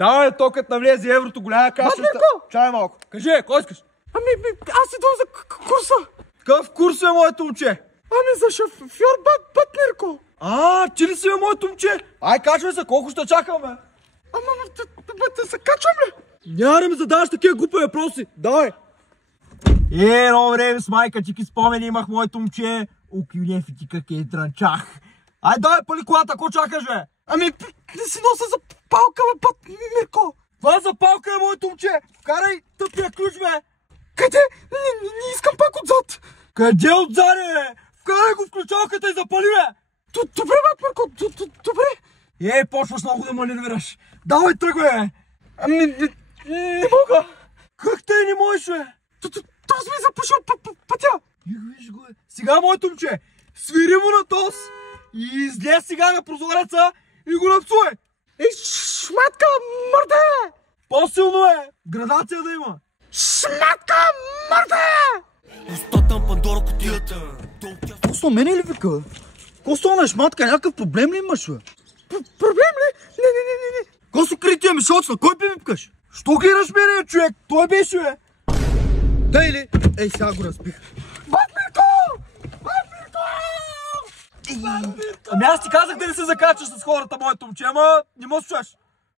Давай, то като навлезе еврото, голяма каша. Батмирко! Чай малко. Кажи, кой искаш? Аз идвам за курса. Какъв курс е моето момче? За шофьор Батмирко. Ти ли си бе моето момче? Ай, качвай се, колко ще чакаме? Да се качвам ли? Няма да ми задаваш такива глупави въпроси. Давай. Едно време с майка ти ки спомени имах моето момче. Окюлев и ти как е транчах. Ай, давай, пали колата, ако чакаш, бе? Не си носа за палка, бе, Батмирко. Това за палка е моето момче. Вкарай тъпия ключ, бе. Къде? Не искам пак отзад. Къде отзад, бе? Вкарай го в ключалката и запали, бе. Добре, Батмирко, добре. Почваш много да ме нервираш. Давай, тръгвай, бе. Не мога. Как те не можеш, бе? Този ми запушил пътя. Виж го, бе. Сега, моето момче, свири му на тос и излез сега на прозореца и го напсуй. Шматка, мърде! По-силно е! Градация да има! Шматка, мърде! Устата Пандора кутията. Коsto мене ли вика? Коsto на шматка, някакъв проблем ли имаш, бе? Проблем ли? Не. Косо крития ми шоцна, кой би ми пкаш? Що гледаш мене, човек? Той беше, бе! Дай ли? Сега го разбих. Батмирко! Аз ти казах да не се закачаш с хората, моето момче, ама не ме слушаш.